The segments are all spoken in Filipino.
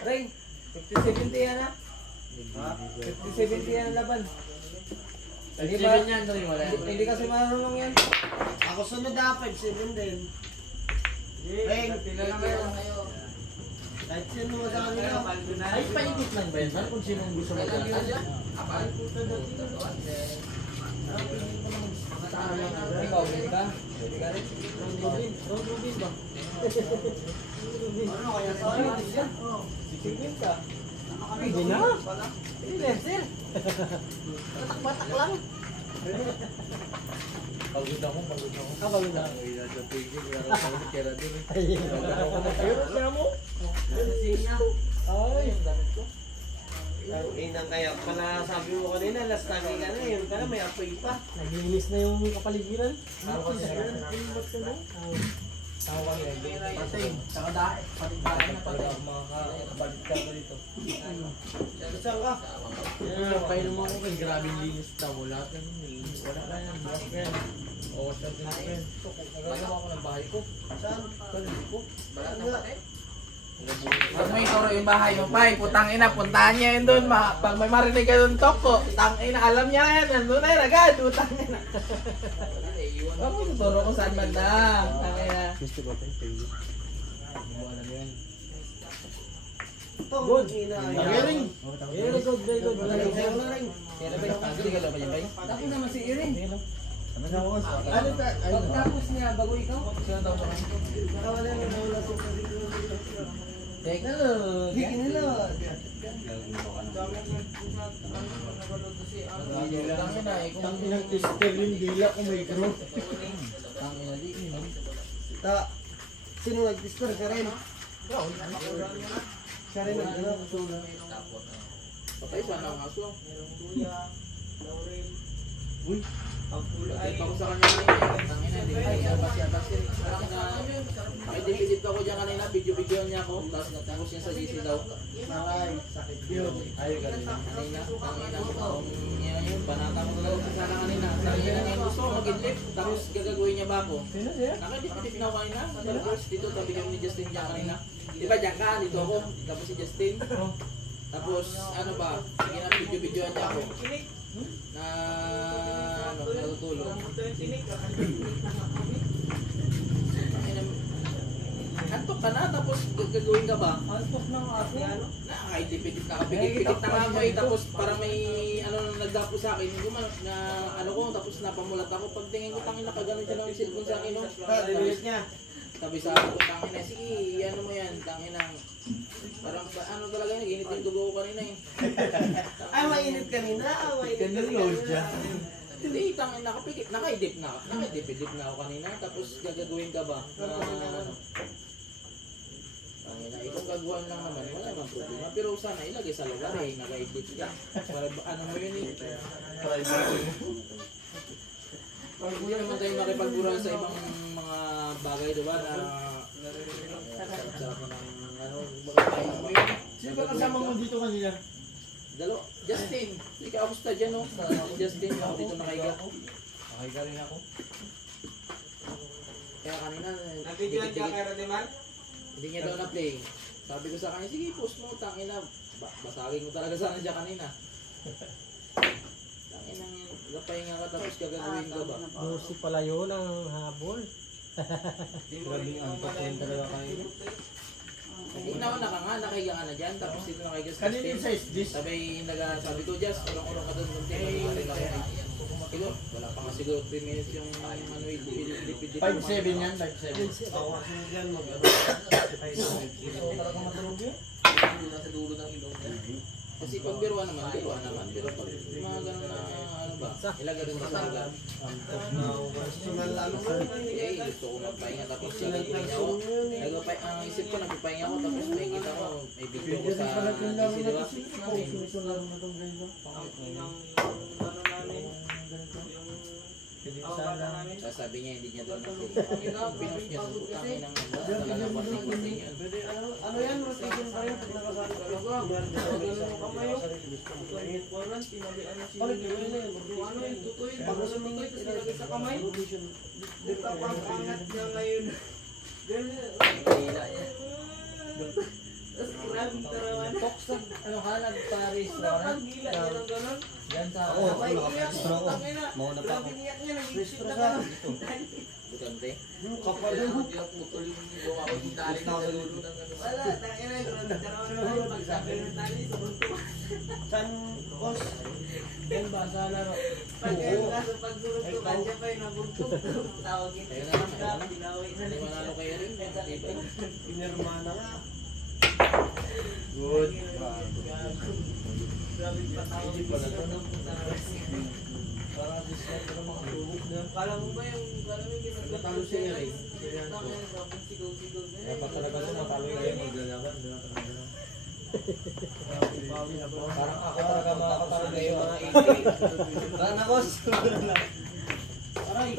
Ray, 50-70 yan ha? 50-70 yan ang laban. Hindi ba? Hindi kasi marunong yan. Ako sunod na 5-7 din. Ray, Pila na kayo. kahit sino madami na. Ay, paikot lang ba yan? Kung sinong gusto mo dyan? Ikaw, pwede ka? Pwede ka rin? Round Robin ba? Ano kaya sa Sisipin ka. Pwede na. Pwede na, sir. Batak-batak lang. Pagod ako. Pagod na. Pero siya mo? Ay, ang damit ko. Inang kaya pala sabi mo kanina, last time ka na, yun ka na, may apoy pa. Naglinis na yung kapaligiran. Tawag ka na. Tawag ka na. Pating, saka dahil. Pating bahay na pala. Mga kapalit ka ba dito? Saan ka? Painom ako kay grabing linis daw. Wala ka yun. Wala ka yan. Bukas ka yan. O, siya din ako yan. Nagagawa ko ng bahay ko. Saan? Kalili ko. Wala. Pag may turo yung bahay mo, pay, putang ina, puntahan niya yun doon. Pag may marinig ka doon, toko, putang ina, alam niya yan, nandun na yun agad, putang ina. Huwag mo tuturo kung saan banda, putang ina. Good. Very good, very good. Sa'yo na rin. Ako naman si Iring. Ano ka? Pagkatapos niya, bago ikaw. Sino daw ko? Wala yung nawala sa Technology. Hindi nila. Tanginang tester yung dila kung may group. Sino nag-disper? Siya rin. Siya rin nag-disper. Patay sana ang aso. Uy. Patay pa ko sa kanya kanina. Tangina, hindi ko siya bas-yabas yun. Parang na, nakidipidip ako dyan kanina, video-video niya ako. Tapos natapos niya sa GC daw. Maray. Sakit yun. Ayaw kanina. Tangina, kung niya yun, panata ko talaga sa sana kanina. Tangina niya, gusto ko mag-idlip. Tapos gagawin niya ba ako? Nakidipidip na ako kanina. Tapos dito, tabi kami ni Justin dyan kanina. Di ba dyan ka? Dito ako. Tapos si Justin. Tapos, ano ba? Sige na, video-videoan niya ako. Na ano, natutulog. Antok ka na, tapos gagawin ka ba? Antok na nga ako. Nakakaitipid na kapigit-pigit na nga ako eh. Tapos parang may ano nagdapo sa akin. Yung na ano ko, tapos napamulat ako. Pagtingin ko, tangin nakaganon siya ng cellphone sa akin. No? Dinilit niya. Sabi sa akin ko, tangin na, sige, ano mo yan, tangin na. Parang ano talaga yun, init yung dugo ko kanina eh. Ay, mainit kanina. Hindi, tangin nakapikit, nakaidip na ako kanina, tapos gagawin ka ba? Ano? Tangin na, itong gagawan lang naman, wala namang problema. Pero sana ilagay sa lugar eh, nakaidip ka. Para ano mo yun eh. Hindi naman tayo makipagburan sa ibang mga bagay, diba? Na sarap-sarap mo ng ano, baka tayo mo yun. Sino ba kasama mo dito kanina? Justin, ikaw kamusta dyan no? Justin, ako dito nakahiga. Nakahiga rin ako. Kaya kanina, Nabidyoan ka kay Rodiman? hindi niya daw na-play. Sabi ko sa kanya, sige post mo, tangina. Basagin mo talaga sana dyan kanina. Tangina, napahinga ka tapos gagawin ka ba? Musi pala yun ang habol. Grabing antok yung talaga kayo. Hindi naman nakahiga ka na dyan, tapos dito nakahiga sa Kanina yung size dish. sabi ko, Jess, ulong-ulong ka doon, kunti na rin ako. Siguro, wala pa nga siguro 3 minutes yung ano, lipid-lipid. 5-7 yan, 5-7. Ako kasi dyan mag-ano. Talaga matulog yun? Nasa dulo ng ilong. Kasi pag biruan naman. Pero pag mga ganun na ano ba, ilagay rin sa lugar. Personal ano ba? Eh, gusto ko magpahinga tapos gagawin niya ako. Ang isip ko, nagpapahinga ako tapos may kita ko, may video ko sa GC, diba? Sasabi niya, hindi niya doon na-play. Pinost niya sa putangin ng talagang konting-konting yun. Ano yan? Rotation pa rin pag nakasali ka. Ganun mo kamayo. Balik yun na yun. Ano yun? Tutoy. Pag sumingi, tapos nilagay sa kamay. Di pa pangat niya ngayon. Hila niya. Tox na, ano ka, nagpa-race ka na? Yan sa... Oo, ako nakapagistro ako. Mauna pa ako. Registro sa dito. Butante. Kapal yun. Hindi ako putol yung gawa ko yung tali na dulo ng ano. Wala, tangina, magsabi ng tali, subunto. San, boss? Yan ba sa laro? Pagdurog ko, kanya pa yung nabuntok. Tawagin. Ayun na lang, ayun na lang. Pinawi na Hindi manalo kayo rin. Diba? Pinirma na nga. Good. Grabe patawag. Para di siya pero makatulog na. Kala mo ba yung Natalo siya eh. sigaw-sigaw na Dapat talaga ito natalo kayo maglalaban. Parang ako talaga makakatalo kayo. mga 80. Tara na, boss. Aray,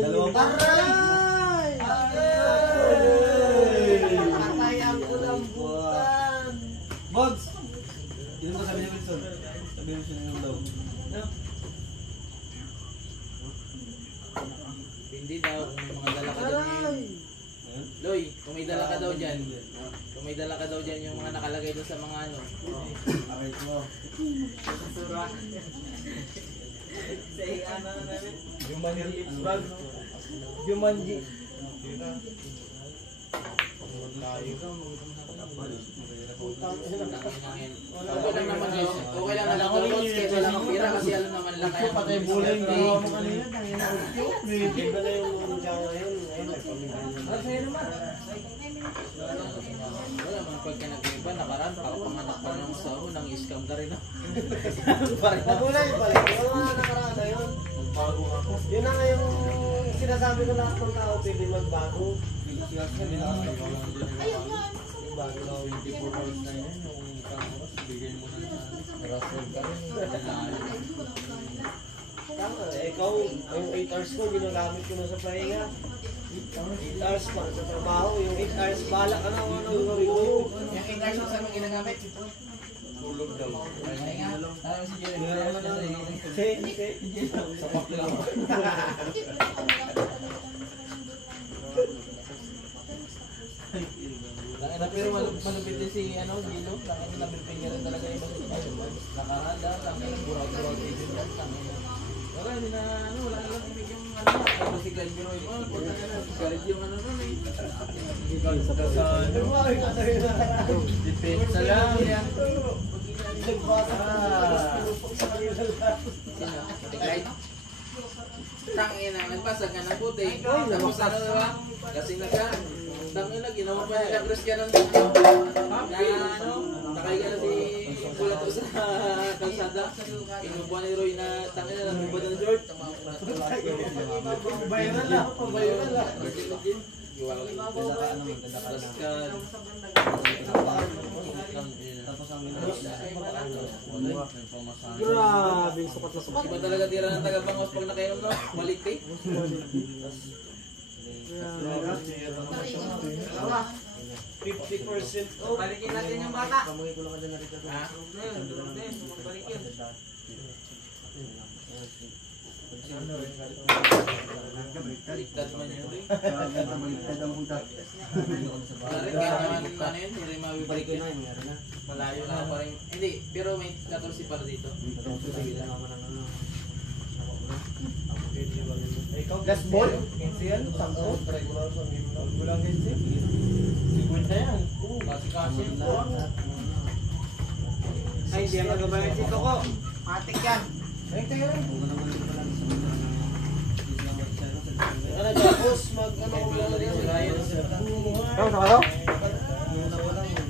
Dalawang Aray! Patay ang kulambutan. Bogs! Yun ba sabi ni Wilson? Sabi ni Wilson yung daw. Hindi daw, kung may mga dala ka daw niya. Loy, kung may dala ka daw dyan. Kung may dala ka daw dyan yung mga nakalagay doon sa mga ano. Aray ko. Sura. Say, ano namin? Jumanji. Bag. Jumanji. Okay lang naman guys. Okay lang naman coach kasi wala kang pira kasi alam naman lang kaya Patay bulay Eh, mo kanina. Tangina ultyo. Iba na yung siya ngayon. Ayun, may pamilya na. Ano sa'yo naman? wala man pagka nag-iba, nakaraan, pakapanganak pa ng asawa, nang scam ka rin ah. Nagulay balik. Yung mga nakaraan na yun. Yun na nga yung sinasabi ko lahat ng tao pwede magbago. Bago na 24 hours na yun, yung isang oras, bigay mo na Russell ka rin. Tama, ikaw, yung 8 hours ko, ginagamit ko na sa pahinga. 8 hours pa sa trabaho, yung 8 hours, bahala ka na kung anong gawin mo. Yung inversion sa mga ginagamit. Tulog daw. Ay nga, tama si Jerry. Sapak lang. Pero malupit din si ano, Gilo. Tangin na bilpin niya rin talaga yung nakarada. Tangin, buraw-buraw din yun. Tangin. Wala, hindi na ano, wala lang ibig yung ano. Pero si Glenn Binoy mo, punta ka na. Galit yung ano nun eh. Depensa lang. Sino? Right? Tangin na, nagpasag ka ng puti. Tapos ano diba? Kasi nagka. Tangin na, ginawa pa niya Christian ng dito. Na ano, nakaiga na si Pulato sa kalsada. Inubuha ni Roy na tangin na, nagubad ng George. Viral na, viral na. Tapos ang Grabe, sukat na sukat. Iba talaga tira ng taga-bangos pag nakainom no? Maligpit. 50% off. Balikin natin yung bata. Ha? Baliktad man yun Roy. Wala rin kaya naman ano yun, hindi rin mabibalik yun. Malayo na pa rin. Hindi, pero may 14 para dito. Gas ball? 15 yan? 10? Walang 15? 50 yan. Kasi yun po. Ay, hindi yan magabayad dito ko. Matik yan. Ay, tayo rin. Ano, tapos mag-ano ko lang yan.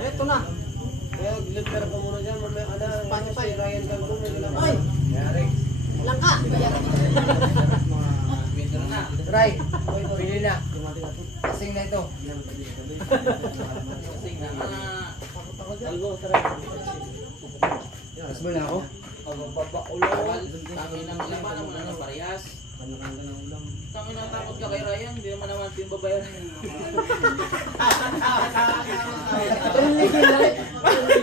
Ito na. Kaya glitter ka muna dyan, mamaya ka na. Paano pa? Ryan Calvo, may galang. Ay! Langka! Winter na. Try. Pili na. Kasing na ito. Kasi na Calvo, tara. Kasbol na ako. bawal. Tangin ng laban naman ng parehas. Tangin na takot ka kay Ryan, hindi naman naman natin babayaran.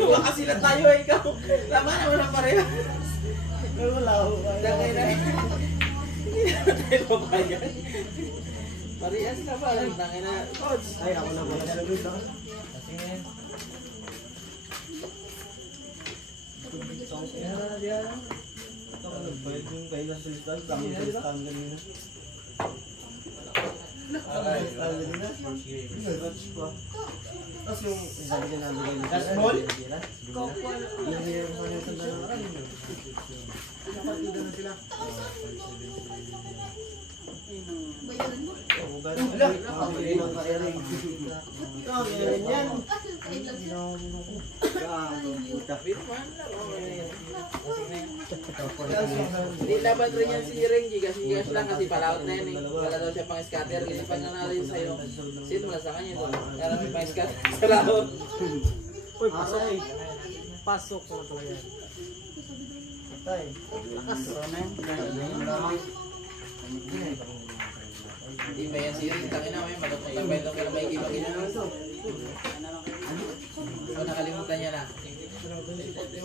Baka sila tayo ikaw. Tama naman ang parehas. Pero wala ako. Tangin na. Hindi naman tayo babayaran. Parehas na ba? Tangin na. Coach. Ay, ako na pala. Tingnan. Yan, yan. Ito ka nagbayad yung kayo sa listan. Dami sa listan kanina. Ay, listan kanina. Nag-batch pa. Tapos yung sabi ka namin kayo. That's small? Yung sa listan na naman. Nakapagida na sila. Hindi laban rin yan si Renji kasi gas lang kasi palaot na yan eh. Wala daw siya pang scatter. Ginapag na natin sa'yo. Sit mo lang sa kanya doon. Kaya may pang scatter sa laot. Uy, pasok eh. Pasok ko ito yan. Patay. Lakas. Hindi ba yan si Renji? Tangin na may malapotang ba ito kaya may ibagin na naman ito. So nakalimutan niya na. Kasi